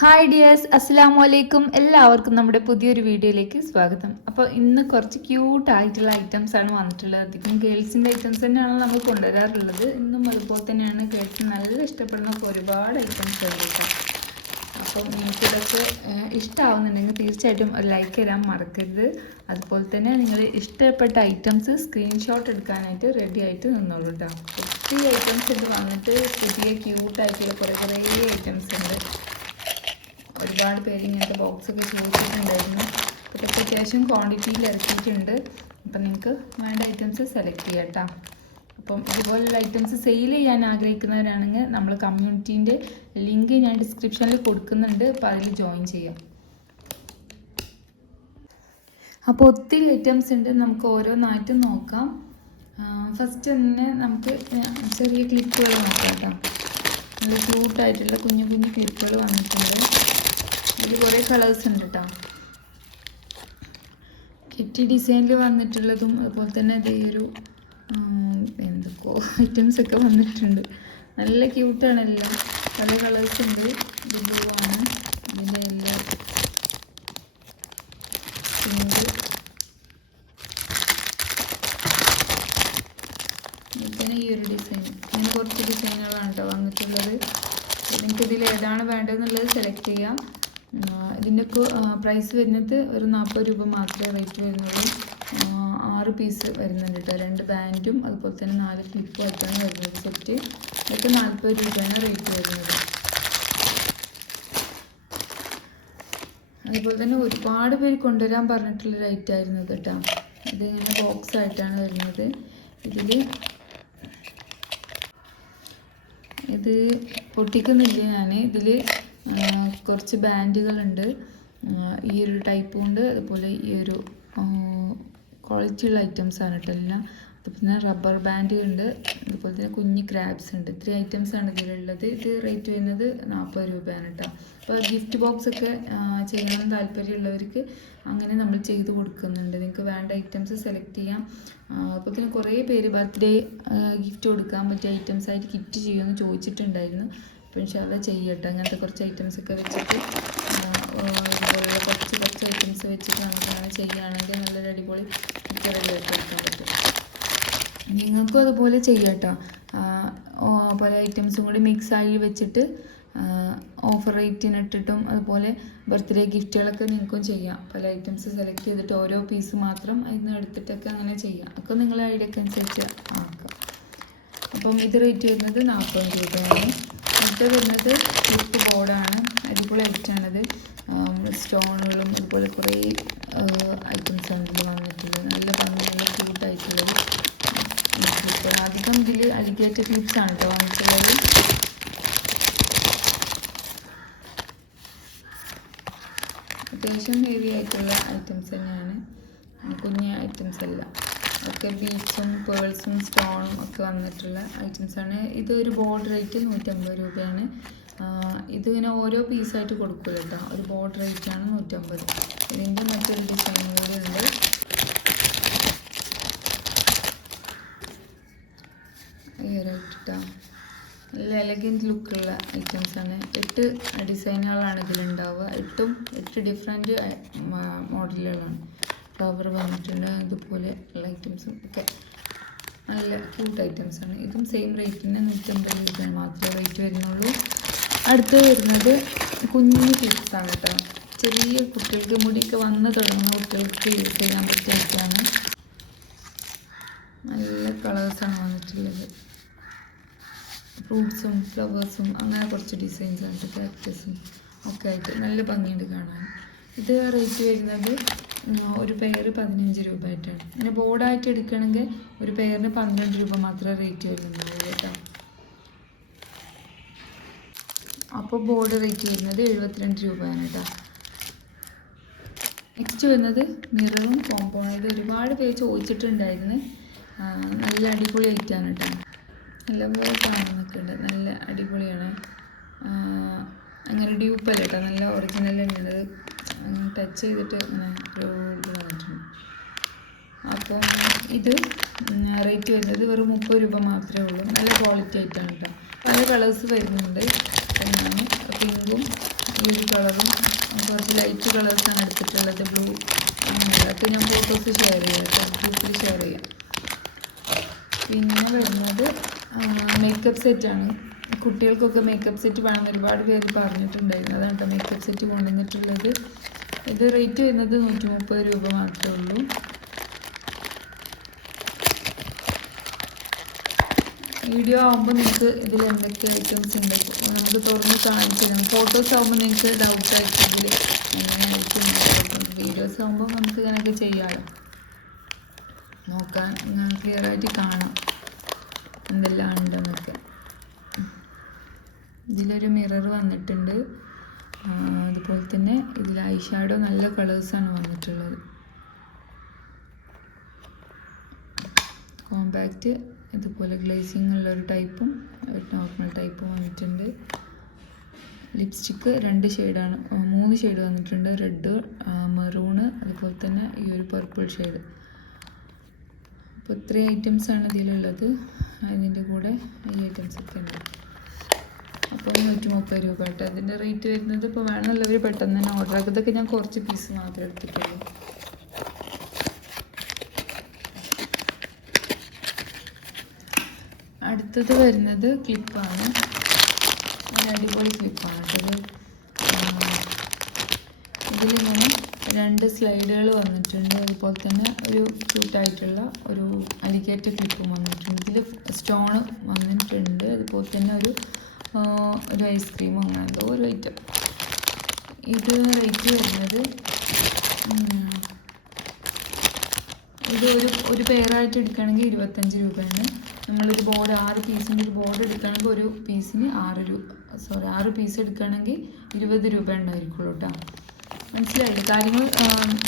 Hi dears അസ്സാം വലൈക്കും എല്ലാവർക്കും നമ്മുടെ പുതിയൊരു വീഡിയോയിലേക്ക് സ്വാഗതം. അപ്പോൾ ഇന്ന് കുറച്ച് ക്യൂട്ട് ആയിട്ടുള്ള ഐറ്റംസ് ആണ് വന്നിട്ടുള്ളത്. അധികം ഗേൾസിന്റെ ഐറ്റംസ് തന്നെയാണ് നമ്മൾ കൊണ്ടുവരാറുള്ളത്. ഇന്നും അതുപോലെ തന്നെയാണ് ഗേൾസ് നല്ല ഇഷ്ടപ്പെടുന്ന ഒരുപാട് ഐറ്റംസ് ഉണ്ട് അപ്പോൾ നിങ്ങൾക്ക് ഇതൊക്കെ ഇഷ്ടമാവുന്നുണ്ടെങ്കിൽ തീർച്ചയായിട്ടും ഒരു ലൈക്ക് തരാൻ മറക്കരുത്. അതുപോലെ തന്നെ നിങ്ങൾ ഇഷ്ടപ്പെട്ട ഐറ്റംസ് സ്ക്രീൻഷോട്ട് എടുക്കാനായിട്ട് റെഡി ആയിട്ട് നിന്നോളൂ കേട്ടോ. ഒത്തിരി ഐറ്റംസ് ഇത് വന്നിട്ട് പുതിയ ക്യൂട്ടായിട്ടുള്ള കുറേ കുറേ ഐറ്റംസ് ഉണ്ട്. ഒരുപാട് പേര് ഇങ്ങനത്തെ ബോക്സ് ഒക്കെ ചോദിച്ചിട്ടുണ്ടായിരുന്നു. ഇതൊക്കെ അത്യാവശ്യം ക്വാണ്ടിറ്റിയിൽ ഇറക്കിയിട്ടുണ്ട്. അപ്പം നിങ്ങൾക്ക് വേണ്ട ഐറ്റംസ് സെലക്ട് ചെയ്യാം കേട്ടോ അപ്പം ഇതുപോലുള്ള ഐറ്റംസ് സെയിൽ ചെയ്യാൻ ആഗ്രഹിക്കുന്നവരാണെങ്കിൽ നമ്മൾ കമ്മ്യൂണിറ്റീന്റെ ലിങ്ക് ഞാൻ ഡിസ്ക്രിപ്ഷനിൽ കൊടുക്കുന്നുണ്ട്. അപ്പോൾ അതിൽ ജോയിൻ ചെയ്യാം. അപ്പോൾ ഒത്തിരി ഐറ്റംസ് ഉണ്ട്. നമുക്ക് ഓരോന്നായിട്ട് നോക്കാം. ഫസ്റ്റ് തന്നെ നമുക്ക് ചെറിയ ക്ലിപ്പുകൾ നോക്കാം കേട്ടോ. നല്ല ക്യൂട്ടായിട്ടുള്ള കുഞ്ഞു കുഞ്ഞു ക്ലിപ്പുകൾ വന്നിട്ടുണ്ട്. ഇതിൽ കുറേ കളേഴ്സ് ഉണ്ട് കേട്ടോ കിറ്റി ഡിസൈനിൽ വന്നിട്ടുള്ളതും അതുപോലെ തന്നെ അതേ ഒരു എന്തൊക്കെയോ ഐറ്റംസ് ഒക്കെ വന്നിട്ടുണ്ട്. നല്ല ക്യൂട്ടാണ് എല്ലാം. പല കളേഴ്സ് ഉണ്ട്. ഇത് ബ്ലൂ ആണ്. ഇതിന്റെ എല്ലാം. പിങ്ക് പിന്നെ ഈ ഒരു ഡിസൈൻ ഇങ്ങനെ കുറച്ച് ഡിസൈനുകളാണ് കേട്ടോ വന്നിട്ടുള്ളത്. നിങ്ങൾക്ക് ഇതിൽ ഏതാണ് വേണ്ടതെന്നുള്ളത് സെലക്ട് ചെയ്യാം. ഇതിന്റെ പ്രൈസ് വരുന്നത് ഒരു നാൽപ്പത് രൂപ മാത്രമേ റേറ്റ് വരുന്നുള്ളൂ. ആറ് പീസ് വരുന്നുണ്ട് കേട്ടോ രണ്ട് ബാൻഡും അതുപോലെ തന്നെ നാല് ക്ലിപ്പും ആയിട്ടാണ് വരുന്നത്. സെറ്റ് ഇതൊക്കെ നാൽപ്പത് രൂപയാണ് റേറ്റ് വരുന്നത്. അതുപോലെ തന്നെ ഒരുപാട് പേര് കൊണ്ടുവരാൻ പറഞ്ഞിട്ടുള്ളൊരു ഐറ്റം ആയിരുന്നു ഇത് കേട്ടോ ഇതിങ്ങനെ ബോക്സ് ആയിട്ടാണ് വരുന്നത്. ഇതിൽ ഇത് പൊട്ടിക്കുന്നില്ല ഞാൻ ഇതിൽ കുറച്ച് ബാൻഡുകളുണ്ട്. ഈ ഒരു ടൈപ്പും ഉണ്ട് അതുപോലെ ഈ ഒരു ക്വാളിറ്റി ഉള്ള ഐറ്റംസ് ആണ് കേട്ടോ എല്ലാം. അതുപോലെ തന്നെ റബ്ബർ ബാൻഡുകളുണ്ട്. അതുപോലെ തന്നെ കുഞ്ഞ് ക്രാബ്സ് ഉണ്ട്. ഇത്രയും ഐറ്റംസ് ആണ് ഇതിലുള്ളത്. ഇത് റേറ്റ് വരുന്നത് നാൽപ്പത് രൂപയാണ് കേട്ടോ. അപ്പോൾ ഗിഫ്റ്റ് ബോക്സ് ഒക്കെ ചെയ്യണം താല്പര്യമുള്ളവർക്ക് അങ്ങനെ നമ്മൾ ചെയ്ത് കൊടുക്കുന്നുണ്ട്. നിങ്ങൾക്ക് വേണ്ട ഐറ്റംസ് സെലക്ട് ചെയ്യാം. അപ്പോൾ തന്നെ കുറേ പേര് ബർത്ത്ഡേ ഗിഫ്റ്റ് കൊടുക്കാൻ പറ്റിയ ഐറ്റംസ് ആയിട്ട് കിറ്റ് ചെയ്യുമെന്ന് ചോദിച്ചിട്ടുണ്ടായിരുന്നു. അപ്പോൾ ഇൻഷാല്ല ചെയ്യട്ടെ. അങ്ങനത്തെ കുറച്ച് ഐറ്റംസ് ഒക്കെ വെച്ചിട്ട് ഇതുപോലുള്ള കുറച്ച് കുറച്ച് ഐറ്റംസ് വെച്ചിട്ട് നമുക്ക് അങ്ങനെ ചെയ്യുകയാണെങ്കിൽ നല്ലൊരു അടിപൊളി ഒക്കെ റെഡി ആക്കി എടുക്കാൻ പറ്റും. നിങ്ങൾക്കും അതുപോലെ ചെയ്യട്ടോ. പല ഐറ്റംസും കൂടി മിക്സായി വെച്ചിട്ട് ഓഫർ റേറ്റിന് ഇട്ടിട്ടും അതുപോലെ ബർത്ത്ഡേ ഗിഫ്റ്റുകളൊക്കെ നിങ്ങൾക്കും ചെയ്യാം. പല ഐറ്റംസ് സെലക്ട് ചെയ്തിട്ട് ഓരോ പീസ് മാത്രം അതിന് എടുത്തിട്ടൊക്കെ അങ്ങനെ ചെയ്യാം. ഒക്കെ നിങ്ങളെ ഐഡിയക്ക് അനുസരിച്ച് ആക്കാം. അപ്പം ഇത് റേറ്റ് വരുന്നത് നാൽപ്പത് രൂപയാണ്. ഇത് വരുന്നത് ക്ലിപ്പ് ബോർഡാണ്. അടിപൊളി ഐറ്റാണിത് സ്റ്റോണുകളും അതുപോലെ കുറേ ഐറ്റംസ് ആണ് ഇതിൽ വന്നിട്ടുള്ളത്. നല്ല ഭംഗിയുള്ള ക്യൂട്ടായിട്ടുള്ളത് അധികം ഇതിൽ അലിഗേറ്റർ ക്ലിപ്സ് ആണ് കേട്ടോ വാങ്ങിച്ചുള്ളത് അത്യാവശ്യം ഹെവി ആയിട്ടുള്ള ഐറ്റംസ് തന്നെയാണ്. കുഞ്ഞ ഐറ്റംസ് അല്ല ഒക്കെ ബീച്ചും പേൾസും സ്റ്റോണും ഒക്കെ വന്നിട്ടുള്ള ഐറ്റംസാണ് ഇത് ഒരു ബോർഡ് റേറ്റ് നൂറ്റമ്പത് രൂപയാണ്. ഇതിങ്ങനെ ഓരോ പീസായിട്ട് കൊടുക്കില്ല കേട്ടോ ഒരു ബോർഡ് റേറ്റാണ് നൂറ്റമ്പത്. ഇതിന്റെ മറ്റൊരു ഡിസൈൻ കൂടി ഉണ്ട്. നല്ല എലഗന്റ് ലുക്കുള്ള ഐറ്റംസാണ് എട്ട് ഡിസൈനുകളാണ് ഇതിലുണ്ടാവുക. എട്ടും എട്ട് ഡിഫറെന്റ് മോഡലുകളാണ് ഫ്ലവർ വന്നിട്ടുണ്ട്. അതുപോലെ ഐറ്റംസും ഒക്കെ. നല്ല ക്യൂട്ട് ഐറ്റംസ് ആണ്. ഇതും സെയിം റേറ്റിന് നൂറ്റമ്പത് രൂപയാണ് മാത്രമേ റേറ്റ് വരുന്നുള്ളൂ. അടുത്ത് വരുന്നത് കുഞ്ഞു ക്ലിപ്സാണ് കേട്ടോ. ചെറിയ കുട്ടികൾക്ക് മുടിയൊക്കെ വന്ന് തുടങ്ങുന്ന കുട്ടികൾക്ക് യൂസ് ചെയ്യാൻ പറ്റിയ ഐറ്റമാണ് നല്ല കളേഴ്സാണ് വന്നിട്ടുള്ളത്. ഫ്രൂട്ട്സും ഫ്ലവേഴ്സും അങ്ങനെ കുറച്ച് ഡിസൈൻസ് ആയിട്ട് ക്യാരക്ടേഴ്സും ഒക്കെ ആയിട്ട് നല്ല ഭംഗിയുണ്ട് കാണാൻ. ഇത് റേറ്റ് വരുന്നത് ഒരു പെയർ പതിനഞ്ച് രൂപ ആയിട്ടാണ് അങ്ങനെ ബോർഡായിട്ട് എടുക്കണമെങ്കിൽ ഒരു പെയറിന് പന്ത്രണ്ട് രൂപ മാത്രമേ റേറ്റ് വരുന്നുള്ളൂ കേട്ടോ. അപ്പോൾ ബോർഡ് റേറ്റ് വരുന്നത് എഴുപത്തിരണ്ട് രൂപയാണ് കേട്ടോ. നെക്സ്റ്റ് വരുന്നത് മിററും കോമ്പൗണ്ടും ഇത് ഒരുപാട് പേര് ചോദിച്ചിട്ടുണ്ടായിരുന്നു. നല്ല അടിപൊളി ഐറ്റാണ് കേട്ടോ. നല്ല പോലെ കാണാൻ നിൽക്കുന്നുണ്ട്. നല്ല അടിപൊളിയാണ്. അങ്ങനെ ഡ്യൂപ്പല്ല കേട്ടോ. നല്ല ഒറിജിനൽ ഉണ്ട് ടച്ച് ചെയ്തിട്ട് ഇങ്ങനെ ഒരു വന്നിട്ടുണ്ട്. അപ്പോൾ ഇത് റേറ്റ് വരുന്നത് വെറും മുപ്പത് രൂപ മാത്രമേ ഉള്ളൂ. നല്ല ക്വാളിറ്റി ആയിട്ടാണ് കേട്ടോ പല കളേഴ്സ് വരുന്നുണ്ട്. എന്നാണ് പിങ്കും ഈ ഒരു കളറും കുറച്ച് ലൈറ്റ് കളേഴ്സാണ് എടുത്തിട്ടുള്ളത്. ബ്ലൂ അപ്പം ഞാൻ ഫോട്ടോസ് ഷെയർ ചെയ്യാം ഗ്രൂപ്പിൽ ഷെയർ ചെയ്യാം. പിന്നെ വരുന്നത് മേക്കപ്പ് സെറ്റാണ് കുട്ടികൾക്കൊക്കെ മേക്കപ്പ് സെറ്റ് വേണമെന്ന് ഒരുപാട് പേര് പറഞ്ഞിട്ടുണ്ടായിരുന്നു. അതാണ് കേട്ടോ മേക്കപ്പ് സെറ്റ് കൊണ്ടുവന്നിട്ടുള്ളത്. ഇത് റേറ്റ് വരുന്നത് നൂറ്റി മുപ്പത് രൂപ മാത്രമേ ഉള്ളൂ. വീഡിയോ ആകുമ്പോൾ നിങ്ങൾക്ക് ഇതിൽ എന്തൊക്കെ ഐറ്റംസ് ഉണ്ട്? നമുക്ക് തുറന്ന് കാണിച്ചു തരാം ഫോട്ടോസ് ആകുമ്പോൾ നിങ്ങൾക്ക് ഡൗട്ട് ഇതിൽ എങ്ങനെയായിരിക്കും വീഡിയോസ് ആകുമ്പോൾ നമുക്ക് ഇങ്ങനെയൊക്കെ ചെയ്യാമല്ലോ നോക്കാൻ ക്ലിയർ ആയിട്ട് കാണാം. എന്തെല്ലാം ഉണ്ടെന്നൊക്കെ. ഇതിലൊരു മിറർ വന്നിട്ടുണ്ട്. അതുപോലെ തന്നെ ഇതിൽ ഐ ഷാഡോ നല്ല കളേഴ്സാണ് വന്നിട്ടുള്ളത്. കോമ്പാക്റ്റ് ഇതുപോലെ ഗ്ലേസിങ് ഉള്ള ഒരു ടൈപ്പും ഒരു നോർമൽ ടൈപ്പും വന്നിട്ടുണ്ട്. ലിപ്സ്റ്റിക്ക് രണ്ട് ഷെയ്ഡാണ് മൂന്ന് ഷെയ്ഡ് വന്നിട്ടുണ്ട്. റെഡ് മെറൂണ് അതുപോലെ തന്നെ ഈ ഒരു പർപ്പിൾ ഷെയ്ഡ് അപ്പോൾ ഇത്രയും ഐറ്റംസാണ് ഇതിലുള്ളത്. അതിന്റെ കൂടെ ഈ ഐറ്റംസ് ഒക്കെ ഉണ്ട്. അപ്പോൾ നൂറ്റി മുപ്പത് രൂപ കേട്ടോ. അതിന്റെ റേറ്റ് വരുന്നത് ഇപ്പോൾ വേണമെന്നുള്ളവർ പെട്ടെന്ന് തന്നെ ഓർഡർ ആക്കുന്നതൊക്കെ ഞാൻ കുറച്ച് പീസ് മാത്രമേ എടുത്തിട്ടുള്ളൂ. അടുത്തത് വരുന്നത് ക്ലിപ്പാണ് അടിപൊളി ക്ലിപ്പാണ് അത് ഇതിലിങ്ങനെ രണ്ട് സ്ലൈഡുകൾ വന്നിട്ടുണ്ട്. അതുപോലെ തന്നെ ഒരു ക്യൂട്ടായിട്ടുള്ള ഒരു അലിഗേറ്റർ ക്ലിപ്പും വന്നിട്ടുണ്ട്. ഇതിൽ സ്റ്റോൺ വന്നിട്ടുണ്ട്. അതുപോലെ തന്നെ ഒരു ഒരു ഐസ്ക്രീം അങ്ങനെ ഒരു ഐറ്റം ഇത് റേറ്റ് വരുന്നത് ഇത് ഒരു ഒരു പേരായിട്ട് എടുക്കുകയാണെങ്കിൽ ഇരുപത്തഞ്ച് രൂപയാണ്. നമ്മളൊരു ബോർഡ് ആറ് പീസിന്റെ ഒരു ബോർഡ് എടുക്കുകയാണെങ്കിൽ ഒരു പീസിന് ആറ് രൂപ സോറി ആറ് പീസ് എടുക്കുകയാണെങ്കിൽ ഇരുപത് രൂപ ഉണ്ടായിരിക്കുള്ളൂ കേട്ടോ മനസ്സിലായില്ലേ? കാര്യങ്ങൾ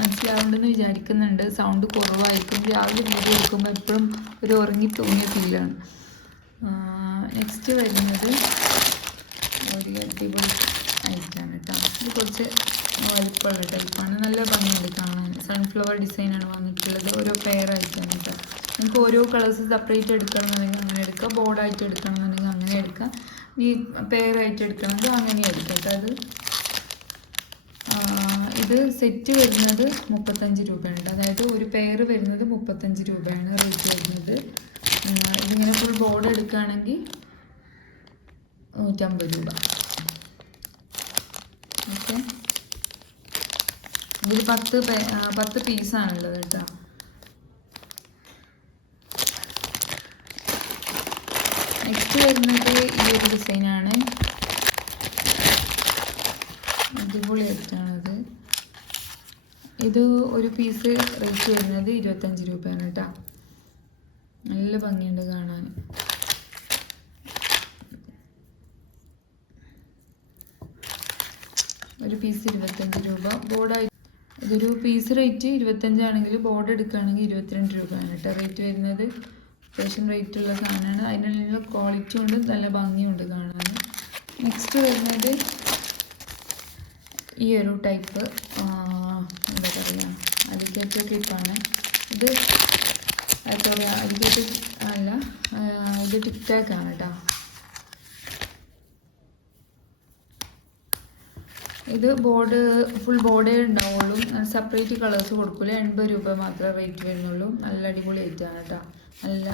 മനസ്സിലാവുന്നുണ്ടെന്ന് വിചാരിക്കുന്നുണ്ട്. സൗണ്ട് കുറവായിരിക്കും. രാവിലെ വീഡിയോ എടുക്കുമ്പോൾ എപ്പോഴും ഒരു ഉറങ്ങി തോന്നിയ ഫീലാണ് നെക്സ്റ്റ് വരുന്നത് ഒരു അടിപൊളി ഐറ്റാണ് കേട്ടോ ഇത് കുറച്ച് വലിപ്പമുള്ള ടൈപ്പാണ്. നല്ല ഭംഗിയുണ്ട് കാണാൻ. സൺഫ്ലവർ ഡിസൈനാണ് വന്നിട്ടുള്ളത്. ഓരോ പെയർ ആയിട്ടാണ് കേട്ടോ നമുക്ക് ഓരോ കളേഴ്സ് സെപ്പറേറ്റ് എടുക്കണമെന്നുണ്ടെങ്കിൽ അങ്ങനെ എടുക്കാം. ബോർഡായിട്ട് എടുക്കണമെന്നുണ്ടെങ്കിൽ അങ്ങനെ എടുക്കാം. ഈ പെയർ ആയിട്ട് എടുക്കണമെങ്കിൽ അങ്ങനെ എടുക്കാം കേട്ടോ അത് ഇത് സെറ്റ് വരുന്നത് മുപ്പത്തഞ്ച് രൂപയുണ്ട്. അതായത് ഒരു പെയർ വരുന്നത് മുപ്പത്തഞ്ച് രൂപയാണ് റേറ്റ് വരുന്നത്. ഇതിങ്ങനെ ഫുൾ ബോർഡ് എടുക്കുകയാണെങ്കിൽ നൂറ്റമ്പത് രൂപ. ഓക്കെ. ഇതിൽ പത്ത് പത്ത് പീസാണുള്ളത് കേട്ടോ. നെക്സ്റ്റ് വരുന്നത് ഈ ഒരു ഡിസൈനാണ്. അടിപൊളി ആയിട്ടാണത്. ഇത് ഒരു പീസ് റേറ്റ് വരുന്നത് ഇരുപത്തഞ്ച് രൂപയാണ് കേട്ടോ. നല്ല ഭംഗിയുണ്ട് കാണാൻ ഒരു പീസ് ഇരുപത്തഞ്ച് രൂപ. ബോർഡായി ഇതൊരു പീസ് റേറ്റ് ഇരുപത്തഞ്ചാണെങ്കിൽ ബോർഡ് എടുക്കുകയാണെങ്കിൽ ഇരുപത്തിരണ്ട് രൂപയാണ് കേട്ടോ റേറ്റ് വരുന്നത്. അത്യാവശ്യം റേറ്റ് ഉള്ള സാധനമാണ്. അതിനുള്ള ക്വാളിറ്റി ഉണ്ട് നല്ല ഭംഗിയുണ്ട് കാണാൻ. നെക്സ്റ്റ് വരുന്നത് ഈ ഒരു ടൈപ്പ് എന്താ പറയുക അലിഗേറ്റർ ക്ലിപ്പാണ് ഇത് സോറി അലിഗേറ്റർ അല്ല ഇത് ടിക്ടാക്കാണ് കേട്ടോ. ഇത് ബോർഡ് ഫുൾ ബോർഡേ ഉണ്ടാവുള്ളൂ. സെപ്പറേറ്റ് കളേഴ്സ് കൊടുക്കില്ല എൺപത് രൂപ മാത്രമേ റേറ്റ് വരുന്നുള്ളൂ. നല്ല അടിപൊളി ഐറ്റാണ് കേട്ടോ നല്ല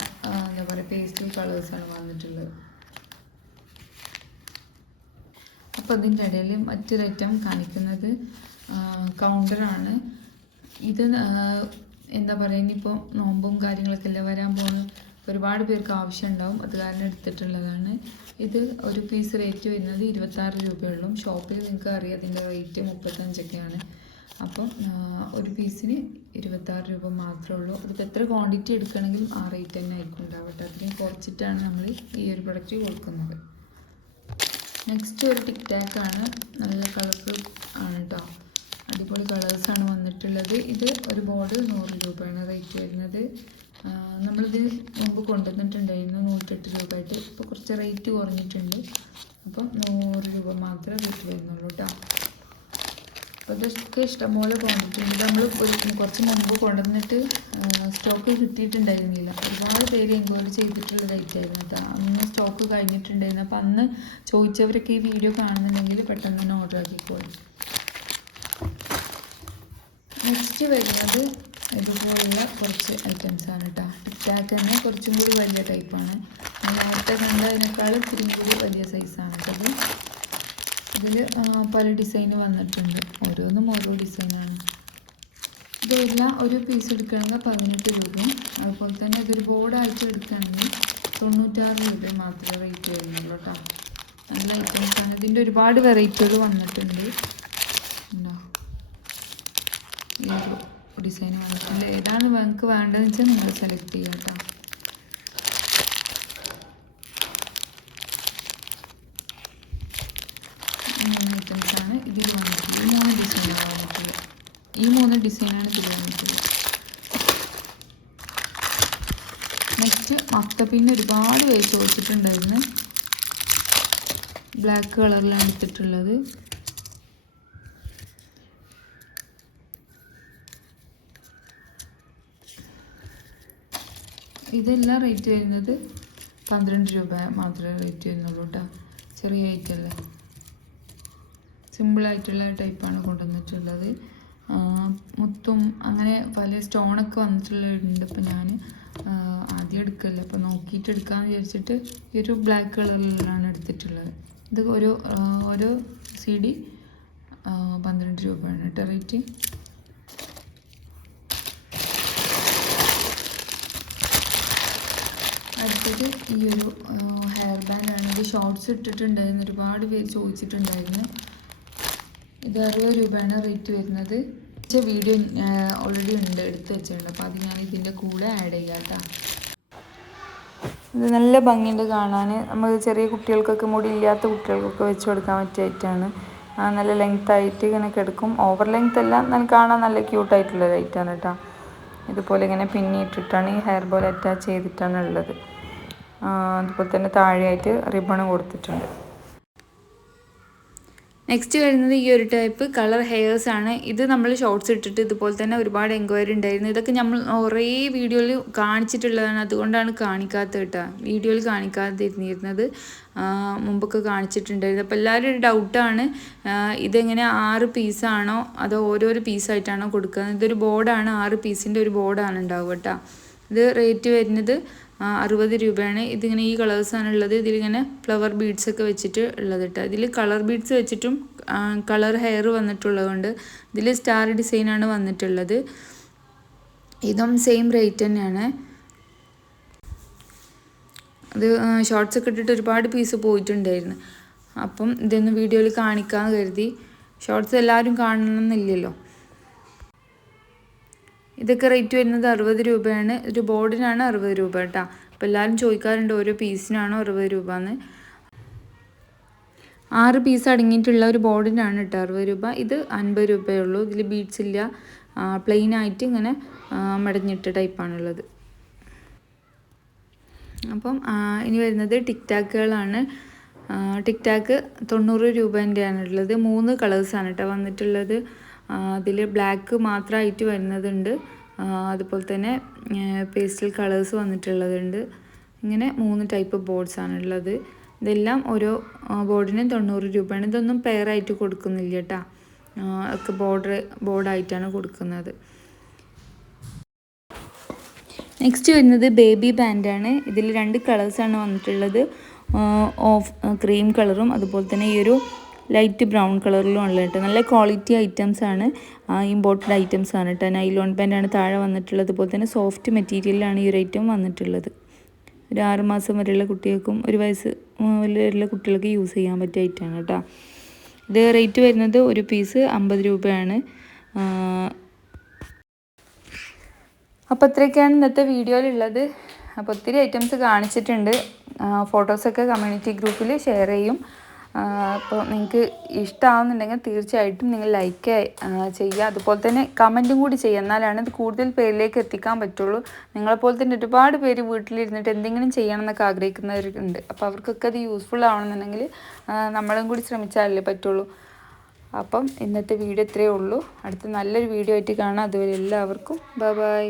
എന്താ പറയുക പേസ്റ്റൽ കളേഴ്സാണ് വന്നിട്ടുള്ളത്. അപ്പോൾ അതിന്റെ ഇടയിൽ മറ്റൊരു ഐറ്റം കാണിക്കുന്നത് കൗണ്ടറാണ് ഇത് എന്താ പറയുക ഇനിയിപ്പോൾ നോമ്പും കാര്യങ്ങളൊക്കെ അല്ലേ വരാൻ പോകുന്ന ഒരുപാട് പേർക്ക് ആവശ്യമുണ്ടാവും അത് കാരണം എടുത്തിട്ടുള്ളതാണ്. ഇത് ഒരു പീസ് റേറ്റ് വരുന്നത് ഇരുപത്താറ് രൂപയുള്ളൂ. ഷോപ്പിൽ നിങ്ങൾക്ക് അറിയാം അതിന്റെ റേറ്റ് മുപ്പത്തഞ്ചൊക്കെയാണ്. അപ്പം ഒരു പീസിന് ഇരുപത്താറ് രൂപ മാത്രമേ ഉള്ളൂ. അതിപ്പോൾ എത്ര ക്വാണ്ടിറ്റി എടുക്കണമെങ്കിലും ആ റേറ്റ് തന്നെ ആയിരിക്കും ഉണ്ടാവട്ടെ. അത്രയും കുറച്ചിട്ടാണ് നമ്മൾ ഈ ഒരു പ്രൊഡക്റ്റ് കൊടുക്കുന്നത്. നെക്സ്റ്റ് ഒരു ടിക് ആണ്. നല്ല കളർഫുൾ ആണ് കേട്ടോ അടിപൊളി കളേഴ്സാണ് വന്നിട്ടുള്ളത്. ഇത് ഒരു ബോർഡ് നൂറ് രൂപയാണ് റേറ്റ് വരുന്നത്. നമ്മളിത് മുമ്പ് കൊണ്ടുവന്നിട്ടുണ്ടായിരുന്നു നൂറ്റെട്ട് രൂപ ആയിട്ട് ഇപ്പോൾ കുറച്ച് റേറ്റ് കുറഞ്ഞിട്ടുണ്ട്. അപ്പം നൂറ് രൂപ മാത്രമേ കിട്ടുവായിരുന്നുള്ളൂ കേട്ടോ അപ്പോൾ ഇതൊക്കെ ഇഷ്ടംപോലെ കൊണ്ടിട്ടുണ്ട്. നമ്മൾ കുറച്ച് മുമ്പ് കൊണ്ടുവന്നിട്ട് സ്റ്റോക്ക് കിട്ടിയിട്ടുണ്ടായിരുന്നില്ല. ഒരുപാട് പേര് എൻക്വയറി ചെയ്തിട്ടുള്ള ആയിരുന്നു കേട്ടോ അന്ന് സ്റ്റോക്ക് കഴിഞ്ഞിട്ടുണ്ടായിരുന്നു. അപ്പോൾ അന്ന് ചോദിച്ചവരൊക്കെ ഈ വീഡിയോ കാണുന്നുണ്ടെങ്കിൽ പെട്ടെന്ന് തന്നെ ഓർഡർ ആക്കിക്കോളും നെക്സ്റ്റ് വരുന്നത് ഇതുപോലുള്ള കുറച്ച് ഐറ്റംസ് ആണ് കേട്ടോ ടിക്ടാക്ക് തന്നെ കുറച്ചും കൂടി വലിയ ടൈപ്പാണ് നേരത്തെ കണ്ടതിനേക്കാൾ ഇത്തിരി കൂടി വലിയ സൈസാണ് കേട്ടത് ഇതിൽ പല ഡിസൈൻ വന്നിട്ടുണ്ട്. ഓരോന്നും ഓരോ ഡിസൈനാണ് ഇതെല്ലാം ഒരു പീസ് എടുക്കണമെങ്കിൽ പതിനെട്ട് രൂപയും അതുപോലെ തന്നെ ഇതൊരു ബോർഡായിട്ട് എടുക്കുകയാണെങ്കിൽ തൊണ്ണൂറ്റാറ് രൂപ മാത്രമേ റേറ്റ് വരുന്നുള്ളൂ കേട്ടോ നല്ല ഐറ്റംസാണ് ഇതിന്റെ ഒരുപാട് വെറൈറ്റികൾ വന്നിട്ടുണ്ട് ഉണ്ടോ ഈ ഒരു ഡിസൈൻ വന്നിട്ടുണ്ട് ഏതാണ് നിങ്ങൾക്ക് വേണ്ടതെന്ന് വെച്ചാൽ നിങ്ങൾ സെലക്ട് ചെയ്യുക കേട്ടോ മൂന്ന് ഐറ്റംസ് ആണ്. ഇതിൽ വന്നിട്ടുള്ളത് ഈ മൂന്ന് ഡിസൈനാണ് വന്നിട്ടുള്ളത്. ഈ മൂന്ന് ഡിസൈനാണ് ഇതിൽ വന്നിട്ടുള്ളത്. നെക്സ്റ്റ് പിന്നെ ഒരുപാട് പേര് ചോദിച്ചിട്ടുണ്ടായിരുന്നു. ബ്ലാക്ക് കളറിലാണ് എടുത്തിട്ടുള്ളത്. ഇതെല്ലാം റേറ്റ് വരുന്നത് പന്ത്രണ്ട് രൂപ മാത്രമേ റേറ്റ് വരുന്നുള്ളൂ കേട്ടോ ചെറിയ ഐറ്റം അല്ലേ? സിമ്പിളായിട്ടുള്ള ടൈപ്പാണ് കൊണ്ടുവന്നിട്ടുള്ളത്. മുത്തും അങ്ങനെ പല സ്റ്റോണൊക്കെ വന്നിട്ടുള്ളതുണ്ട് ഇപ്പം ഞാൻ ആദ്യം എടുക്കല്ല? അപ്പോൾ നോക്കിയിട്ട് എടുക്കാമെന്ന് വിചാരിച്ചിട്ട് ഈ ഒരു ബ്ലാക്ക് കളറിലാണ് എടുത്തിട്ടുള്ളത്. ഇത് ഒരു ഓരോ സി ഡി പന്ത്രണ്ട് രൂപയാണ് കേട്ടോ റേറ്റ് അടുത്തത് ഈ ഒരു ഹെയർ ബാൻഡ് ബാൻഡാണ് ഇത് ഷോർട്സ് ഇട്ടിട്ടുണ്ടായിരുന്നു ഒരുപാട് പേര് ചോദിച്ചിട്ടുണ്ടായിരുന്നു. ഇത് അറുപത് രൂപയാണ് റേറ്റ് വരുന്നത്. പക്ഷേ വീഡിയോ ഓൾറെഡി ഉണ്ട്. എടുത്ത് വെച്ചിട്ടുണ്ട്. അപ്പോൾ അത് ഞാൻ ഇതിന്റെ കൂടെ ആഡ് ചെയ്യാം ഇത് നല്ല ഭംഗിയുണ്ട് കാണാൻ നമ്മൾ ചെറിയ കുട്ടികൾക്കൊക്കെ മുടി ഇല്ലാത്ത കുട്ടികൾക്കൊക്കെ വെച്ച് കൊടുക്കാൻ പറ്റിയ ഐറ്റാണ് നല്ല ലെങ്ത് ആയിട്ട് ഇങ്ങനെ കിടക്കും. ഓവർ ലെങ്ത് അല്ല നല്ല കാണാൻ നല്ല ക്യൂട്ടായിട്ടുള്ള ലൈറ്റാണ് കേട്ടോ ഇതുപോലെ ഇങ്ങനെ പിന്നിയിട്ടിട്ടാണ് ഈ ഹെയർ ബോൾ അറ്റാച്ച് ചെയ്തിട്ടാണ് ഉള്ളത്. അതുപോലെ തന്നെ താഴെയായിട്ട് റിബൺ കൊടുത്തിട്ടുണ്ട്. നെക്സ്റ്റ് വരുന്നത് ഈ ഒരു ടൈപ്പ് കളർ ഹെയർസ് ആണ്. ഇത് നമ്മൾ ഷോർട്സ് ഇട്ടിട്ട് ഇതുപോലെ തന്നെ ഒരുപാട് എൻക്വയറി ഉണ്ടായിരുന്നു. ഇതൊക്കെ നമ്മൾ കുറേ വീഡിയോയിൽ കാണിച്ചിട്ടുള്ളതാണ്. അതുകൊണ്ടാണ് കാണിക്കാത്തത് കേട്ടോ. വീഡിയോയിൽ കാണിക്കാതിരുന്നിരുന്നത്. മുമ്പൊക്കെ കാണിച്ചിട്ടുണ്ടായിരുന്നു. അപ്പോൾ എല്ലാവരും ഒരു ഡൗട്ടാണ് ഇതെങ്ങനെ ആറ് പീസാണോ അതോ ഓരോരോ പീസായിട്ടാണോ കൊടുക്കുന്നത്? ഇതൊരു ബോർഡാണ് ആറ് പീസിന്റെ ഒരു ബോർഡാണ് ഉണ്ടാവുക കേട്ടോ. ഇത് റേറ്റ് വരുന്നത് അറുപത് രൂപയാണ്. ഇതിങ്ങനെ ഈ കളേഴ്സാണ് ഉള്ളത്. ഇതിലിങ്ങനെ ഫ്ലവർ ബീഡ്സ് ഒക്കെ വെച്ചിട്ട് ഉള്ളത് കേട്ടോ ഇതിൽ കളർ ബീഡ്സ് വെച്ചിട്ടും കളർ ഹെയർ വന്നിട്ടുള്ളതുകൊണ്ട് ഇതിൽ സ്റ്റാർ ഡിസൈനാണ് വന്നിട്ടുള്ളത്. ഇതും സെയിം റേറ്റ് തന്നെയാണ്. അത് ഷോർട്സ് ഒക്കെ ഇട്ടിട്ട് ഒരുപാട് പീസ് പോയിട്ടുണ്ടായിരുന്നു. അപ്പം ഇതൊന്ന് വീഡിയോയിൽ കാണിക്കാൻ കരുതി. ഷോർട്സ് എല്ലാവരും കാണണമെന്നില്ലല്ലോ. ഇതൊക്കെ റേറ്റ് വരുന്നത് അറുപത് രൂപയാണ്. ഒരു ബോർഡിനാണ് അറുപത് രൂപ കേട്ടോ. അപ്പോൾ എല്ലാവരും ചോദിക്കാറുണ്ട് ഓരോ പീസിനാണോ അറുപത് രൂപ എന്ന് ആറ് പീസ് അടങ്ങിയിട്ടുള്ള ഒരു ബോർഡിനാണ് കേട്ടോ അറുപത് രൂപ. ഇത് അൻപത് രൂപയേ ഉള്ളൂ. ഇതിൽ ബീഡ്സ് ഇല്ല. പ്ലെയിൻ ആയിട്ട് ഇങ്ങനെ മടഞ്ഞിട്ട ടൈപ്പാണുള്ളത് അപ്പം ഇനി വരുന്നത് ടിക്ടാക്കുകളാണ് ടിക്ടാക്ക് തൊണ്ണൂറ് രൂപേന്റെയാണുള്ളത്. മൂന്ന് കളേഴ്സാണ് കേട്ടോ വന്നിട്ടുള്ളത്. അതിൽ ബ്ലാക്ക് മാത്രമായിട്ട് വരുന്നതുണ്ട്. അതുപോലെ തന്നെ പേസ്റ്റൽ കളേഴ്സ് വന്നിട്ടുള്ളതുണ്ട്. ഇങ്ങനെ മൂന്ന് ടൈപ്പ് ബോർഡ്സാണ് ഉള്ളത് ഇതെല്ലാം ഓരോ ബോർഡിന് തൊണ്ണൂറ് രൂപയാണ്. ഇതൊന്നും പെയറായിട്ട് കൊടുക്കുന്നില്ല കേട്ടോ. ഒക്കെ ബോർഡർ ബോർഡായിട്ടാണ് കൊടുക്കുന്നത്. നെക്സ്റ്റ് വരുന്നത് ബേബി ബാൻഡാണ് ഇതിൽ രണ്ട് കളേഴ്സാണ് വന്നിട്ടുള്ളത്. ഓഫ് ക്രീം കളറും അതുപോലെ തന്നെ ഈ ഒരു ലൈറ്റ് ബ്രൗൺ കളറിലും ഉള്ളത് കേട്ടോ. നല്ല ക്വാളിറ്റി ഐറ്റംസ് ആണ്. ഇമ്പോർട്ടഡ് ഐറ്റംസ് ആണ് കേട്ടോ. നൈലോൺ പാന്റാണ് താഴെ വന്നിട്ടുള്ളത്. അതുപോലെ തന്നെ സോഫ്റ്റ് മെറ്റീരിയലാണ് ഈ ഒരു ഐറ്റം വന്നിട്ടുള്ളത്. ഒരു ആറ് മാസം വരെയുള്ള കുട്ടികൾക്കും ഒരു വയസ്സ് വരെയുള്ള കുട്ടികൾക്ക് യൂസ് ചെയ്യാൻ പറ്റിയ ഐറ്റമാണ് കേട്ടോ. ഇത് റേറ്റ് വരുന്നത് ഒരു പീസ് അമ്പത് രൂപയാണ്. അപ്പോൾ ഇത്രയൊക്കെയാണ് ഇന്നത്തെ വീഡിയോയിലുള്ളത് അപ്പോൾ ഒത്തിരി ഐറ്റംസ് കാണിച്ചിട്ടുണ്ട്. ഫോട്ടോസൊക്കെ കമ്മ്യൂണിറ്റി ഗ്രൂപ്പിൽ ഷെയർ ചെയ്യും. അപ്പോൾ നിങ്ങൾക്ക് ഇഷ്ടമാവുന്നുണ്ടെങ്കിൽ തീർച്ചയായിട്ടും നിങ്ങൾ ലൈക്ക് ചെയ്യുക. അതുപോലെ തന്നെ കമന്റും കൂടി ചെയ്യുക. എന്നാലാണ് ഇത് കൂടുതൽ പേരിലേക്ക് എത്തിക്കാൻ പറ്റുള്ളൂ. നിങ്ങളെപ്പോലെ തന്നെ ഒരുപാട് പേര് വീട്ടിലിരുന്നിട്ട് എന്തെങ്കിലും ചെയ്യണം എന്നൊക്കെ ആഗ്രഹിക്കുന്നവരുണ്ട്. അപ്പോൾ അവർക്കൊക്കെ അത് യൂസ്ഫുൾ ആവണമെന്നുണ്ടെങ്കിൽ നമ്മളും കൂടി ശ്രമിച്ചാലല്ലേ പറ്റുള്ളൂ. അപ്പം ഇന്നത്തെ വീഡിയോ ഇത്രയേ ഉള്ളൂ. അടുത്ത നല്ലൊരു വീഡിയോ ആയിട്ട് കാണാം. അതുവരെ എല്ലാവർക്കും ബൈ ബൈ